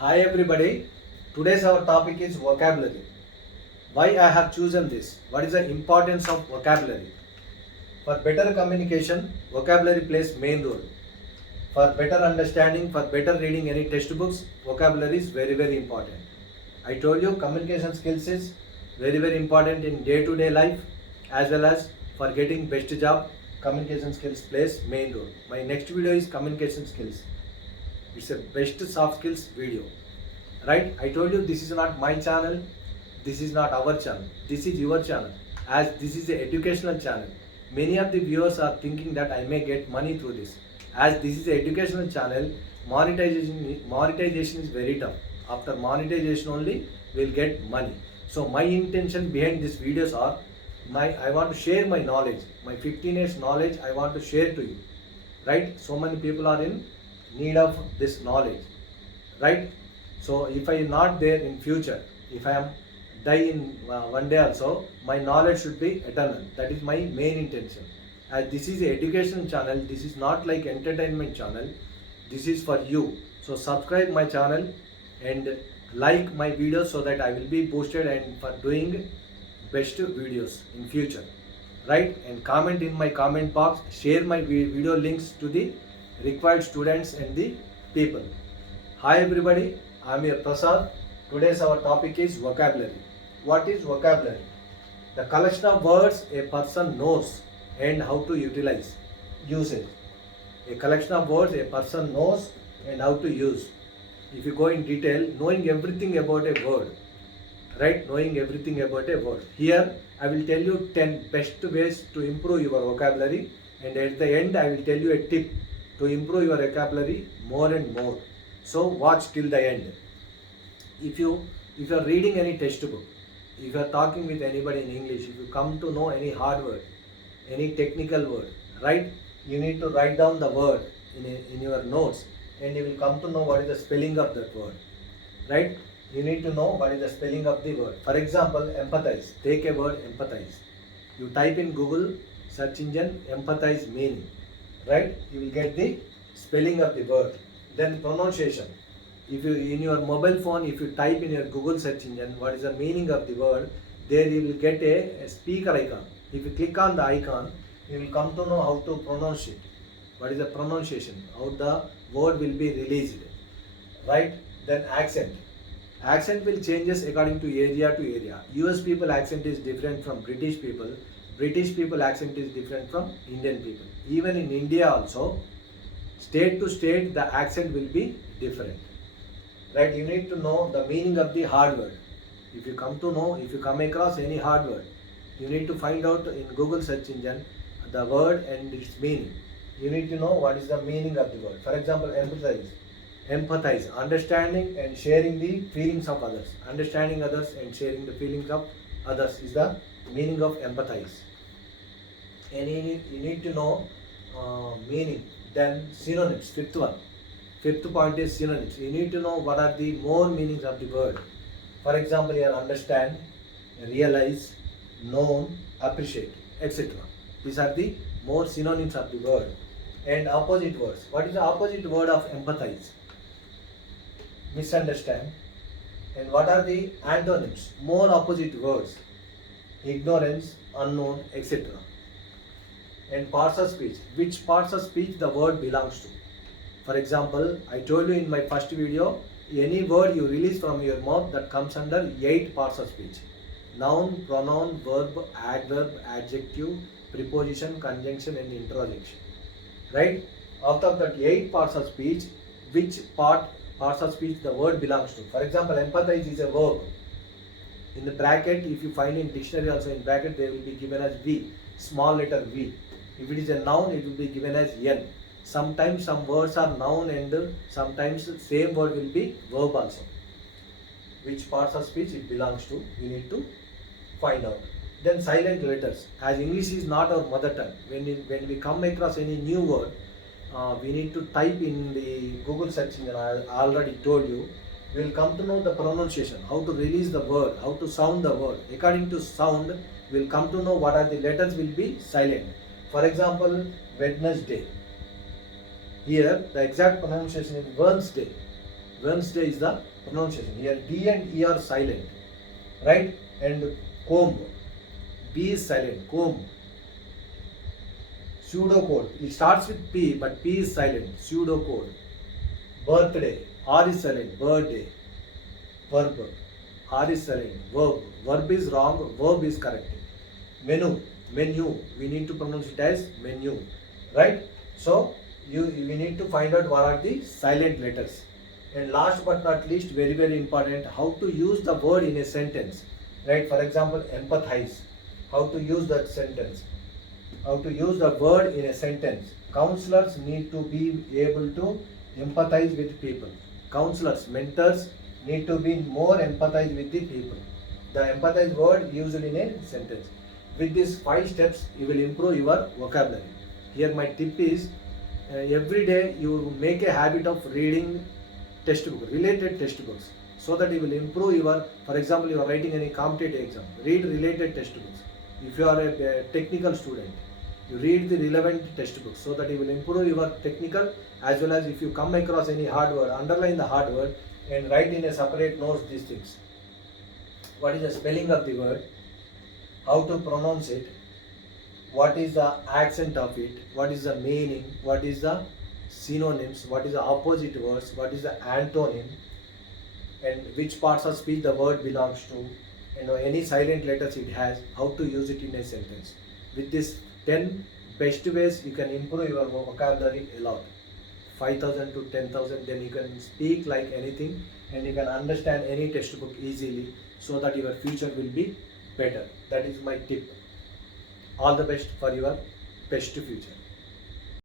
Hi everybody. Today's our topic is vocabulary. Why I have chosen this? What is the importance of vocabulary? For better communication, vocabulary plays main role. For better understanding, for better reading any textbooks, vocabulary is very important. I told you communication skills is very important in day-to-day life as well as for getting best job. Communication skills plays main role. My next video is communication skills. It's a best soft skills video. Right? I told you this is not my channel, this is not our channel, this is your channel, as this is a educational channel. Many of the viewers are thinking that I may get money through this. As this is an educational channel, monetization is very tough. After monetization only we'll get money. So my intention behind these videos are I want to share my knowledge, my 15 years knowledge I want to share to you. Right? So many people are in need of this knowledge. Right? So if I am not there in future, if I am die in one day also, my knowledge should be eternal. That is my main intention. As this is an education channel, this is not like entertainment channel. This is for you. So subscribe my channel and like my videos so that I will be boosted and for doing best videos in future. Right? And comment in my comment box. Share my video links to the required students and the people. Hi everybody. I am your Prasad. Today's our topic is vocabulary. What is vocabulary? The collection of words a person knows and how to use it. A collection of words a person knows and how to use. If you go in detail, knowing everything about a word, right? Knowing everything about a word. Here, I will tell you 10 best ways to improve your vocabulary, and at the end, I will tell you a tip to improve your vocabulary more and more. So watch till the end. If you are reading any textbook, if you are talking with anybody in English, if you come to know any hard word, any technical word, right? You need to write down the word in your notes, and you will come to know what is the spelling of that word, right? You need to know what is the spelling of the word. For example, empathize. Take a word empathize. You type in Google search engine empathize meaning, right? You will get the spelling of the word. Then pronunciation. If you in your mobile phone, if you type in your Google search engine what is the meaning of the word, there you will get a speaker icon. If you click on the icon, you will come to know how to pronounce it. What is the pronunciation? How the word will be released, right? Then accent. Accent will changes according to area to area. US people accent is different from British people. British people accent is different from Indian people. Even in India also, state to state the accent will be different. Right? You need to know the meaning of the hard word. If you come across any hard word, you need to find out in Google search engine the word and its meaning. You need to know what is the meaning of the word. For example, empathize, understanding and sharing the feelings of others. Understanding others and sharing the feelings of others is the meaning of empathize. And you need to know meaning. Then synonyms, fifth one. Fifth point is synonyms. You need to know what are the more meanings of the word. For example, here understand, realize, known, appreciate, etc. These are the more synonyms of the word. And opposite words. What is the opposite word of empathize? Misunderstand. And what are the antonyms? More opposite words. Ignorance, unknown, etc. And parts of speech. Which parts of speech the word belongs to? For example, I told you in my first video, any word you release from your mouth that comes under 8 parts of speech. Noun, pronoun, verb, adverb, adjective, preposition, conjunction and interjection. Right? Out of that 8 parts of speech, which parts of speech the word belongs to? For example, empathize is a verb. In the bracket, if you find in dictionary also in bracket, they will be given as V, small letter V. If it is a noun, it will be given as N. Sometimes some words are noun and sometimes same word will be verb also. Which parts of speech it belongs to, you need to find out. Then silent letters. As English is not our mother tongue, when we come across any new word, we need to type in the Google search engine. I already told you. We will come to know the pronunciation, how to release the word, how to sound the word. According to sound, we will come to know what are the letters will be silent. For example, Wednesday. Here, the exact pronunciation is Wednesday. Wednesday is the pronunciation. Here D and E are silent, right? And comb, B is silent, comb. Pseudocode, it starts with P, but P is silent, pseudocode. Birthday, R is silent, birthday. Verb, R is silent, verb. Verb is wrong, verb is correct. Menu, menu, we need to pronounce it as menu, right? So, we need to find out what are the silent letters. And last but not least, very very important, how to use the word in a sentence, right? For example, empathize, how to use that sentence, how to use the word in a sentence. Counselors need to be able to empathize with people. Counselors, mentors need to be more empathize with the people. The empathize word used in a sentence. With these 5 steps, you will improve your vocabulary. Here my tip is, every day you make a habit of reading textbook, related textbooks, so that you will improve your, for example, you are writing any competitive exam, read related textbooks. If you are a technical student, you read the relevant textbooks so that you will improve your technical, as well as if you come across any hard word, underline the hard word and write in a separate notes these things. What is the spelling of the word, how to pronounce it, what is the accent of it, what is the meaning, what is the synonyms, what is the opposite words, what is the antonym, and which parts of speech the word belongs to, and any silent letters it has, how to use it in a sentence. With this 10 best ways, you can improve your vocabulary a lot. 5,000 to 10,000, then you can speak like anything and you can understand any textbook easily, so that your future will be better. That is my tip. All the best for your best future.